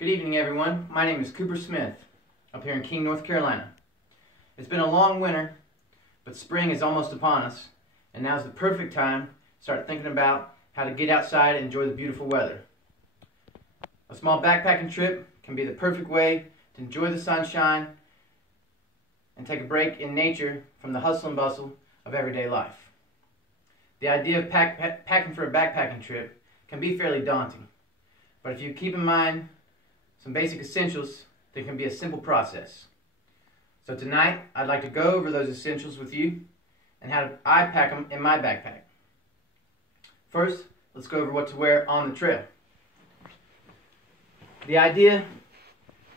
Good evening, everyone. My name is Cooper Smith, up here in King, North Carolina. It's been a long winter, but spring is almost upon us, and now's the perfect time to start thinking about how to get outside and enjoy the beautiful weather. A small backpacking trip can be the perfect way to enjoy the sunshine and take a break in nature from the hustle and bustle of everyday life. The idea of packing for a backpacking trip can be fairly daunting, but if you keep in mind some basic essentials, there can be a simple process. So tonight, I'd like to go over those essentials with you and how I pack them in my backpack. First, let's go over what to wear on the trail. The idea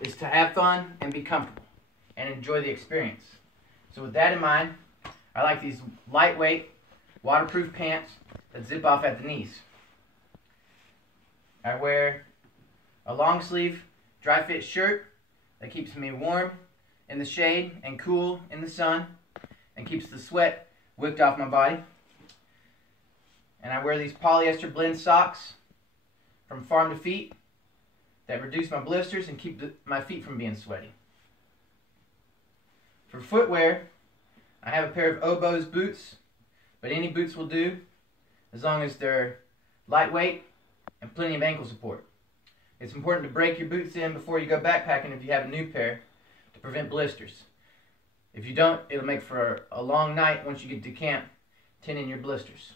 is to have fun and be comfortable and enjoy the experience. So with that in mind, I like these lightweight, waterproof pants that zip off at the knees. I wear a long sleeve, dry fit shirt that keeps me warm in the shade and cool in the sun and keeps the sweat whipped off my body. And I wear these polyester blend socks from Farm to Feet that reduce my blisters and keep my feet from being sweaty. For footwear, I have a pair of Oboz boots, but any boots will do as long as they're lightweight and plenty of ankle support. It's important to break your boots in before you go backpacking if you have a new pair to prevent blisters. If you don't, it'll make for a long night once you get to camp, tinning your blisters.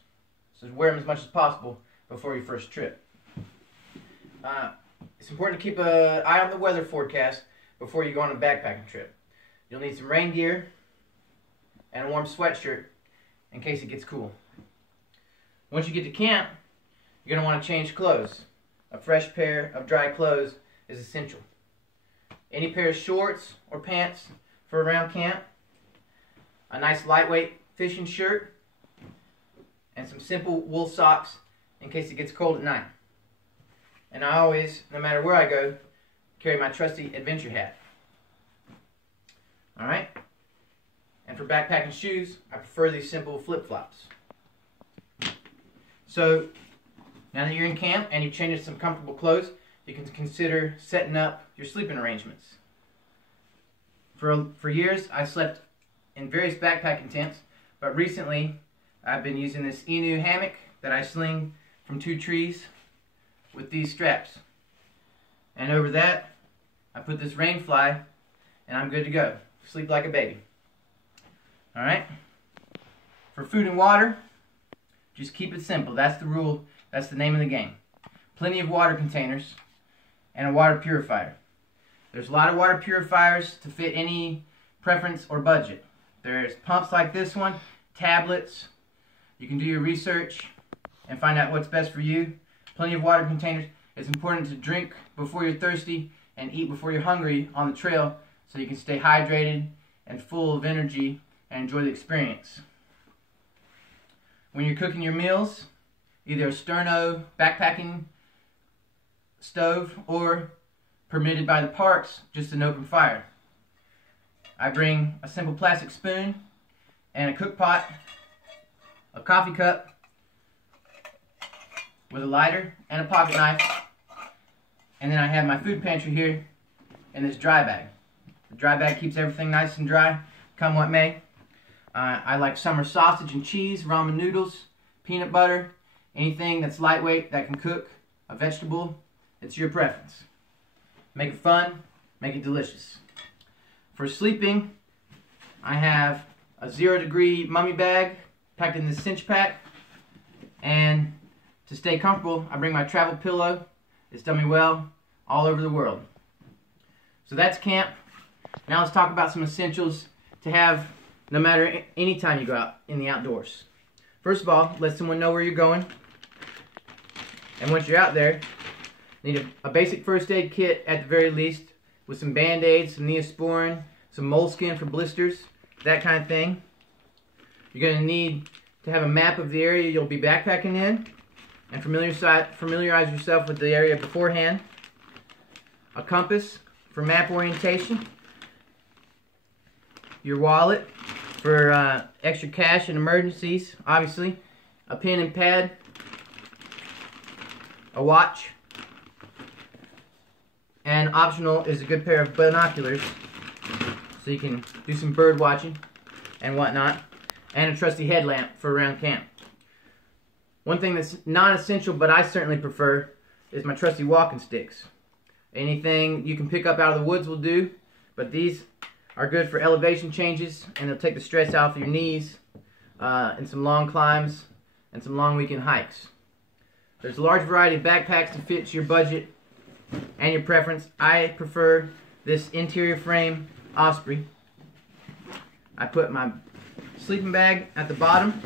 So wear them as much as possible before your first trip. It's important to keep an eye on the weather forecast before you go on a backpacking trip. You'll need some rain gear and a warm sweatshirt in case it gets cool. Once you get to camp, you're going to want to change clothes. A fresh pair of dry clothes is essential. Any pair of shorts or pants for around camp, a nice lightweight fishing shirt, and some simple wool socks in case it gets cold at night. And I always, no matter where I go, carry my trusty adventure hat. Alright? And for backpacking shoes, I prefer these simple flip-flops. So, now that you're in camp and you've changed some comfortable clothes, you can consider setting up your sleeping arrangements. For years, I slept in various backpacking tents, but recently I've been using this Inu hammock that I sling from 2 trees with these straps. And over that, I put this rain fly, and I'm good to go. Sleep like a baby. Alright? For food and water, just keep it simple. That's the rule. That's the name of the game. Plenty of water containers and a water purifier. There's a lot of water purifiers to fit any preference or budget. There's pumps like this one, tablets. You can do your research and find out what's best for you. Plenty of water containers. It's important to drink before you're thirsty and eat before you're hungry on the trail so you can stay hydrated and full of energy and enjoy the experience. When you're cooking your meals, either a Sterno backpacking stove or, permitted by the parks, just an open fire. I bring a simple plastic spoon and a cook pot, a coffee cup with a lighter and a pocket knife, and then I have my food pantry here in this dry bag. The dry bag keeps everything nice and dry, come what may. I like summer sausage and cheese, ramen noodles, peanut butter, anything that's lightweight that can cook, a vegetable, it's your preference. Make it fun, make it delicious. For sleeping, I have a 0-degree mummy bag packed in this cinch pack, and to stay comfortable, I bring my travel pillow. It's done me well all over the world. So that's camp. Now let's talk about some essentials to have no matter any time you go out in the outdoors. First of all, let someone know where you're going. And once you're out there, you need a basic first aid kit at the very least with some band-aids, some Neosporin, some moleskin for blisters, that kind of thing. You're going to need to have a map of the area you'll be backpacking in and familiarize yourself with the area beforehand. A compass for map orientation. Your wallet for extra cash and emergencies, obviously. A pen and pad. A watch. And And optional is a good pair of binoculars, so you can do some bird watching and whatnot, and a trusty headlamp for around camp. One thing that's non-essential, but I certainly prefer, is my trusty walking sticks. Anything you can pick up out of the woods will do, but these are good for elevation changes, and they'll take the stress off your knees in some long climbs and some long weekend hikes. There's a large variety of backpacks to fit your budget and your preference. I prefer this interior frame Osprey. I put my sleeping bag at the bottom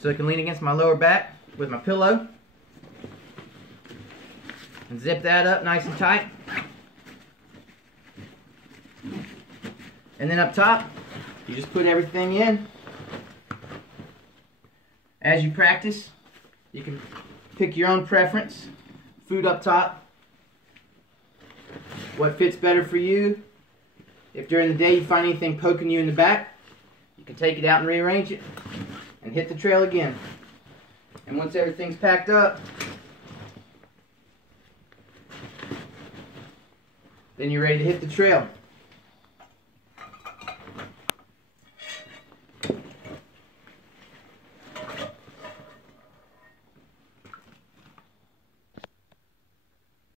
so it can lean against my lower back with my pillow, and zip that up nice and tight. And then up top, you just put everything in. As you practice, you can pick your own preference. Food up top, what fits better for you. If during the day you find anything poking you in the back, you can take it out and rearrange it and hit the trail again. And once everything's packed up, then you're ready to hit the trail.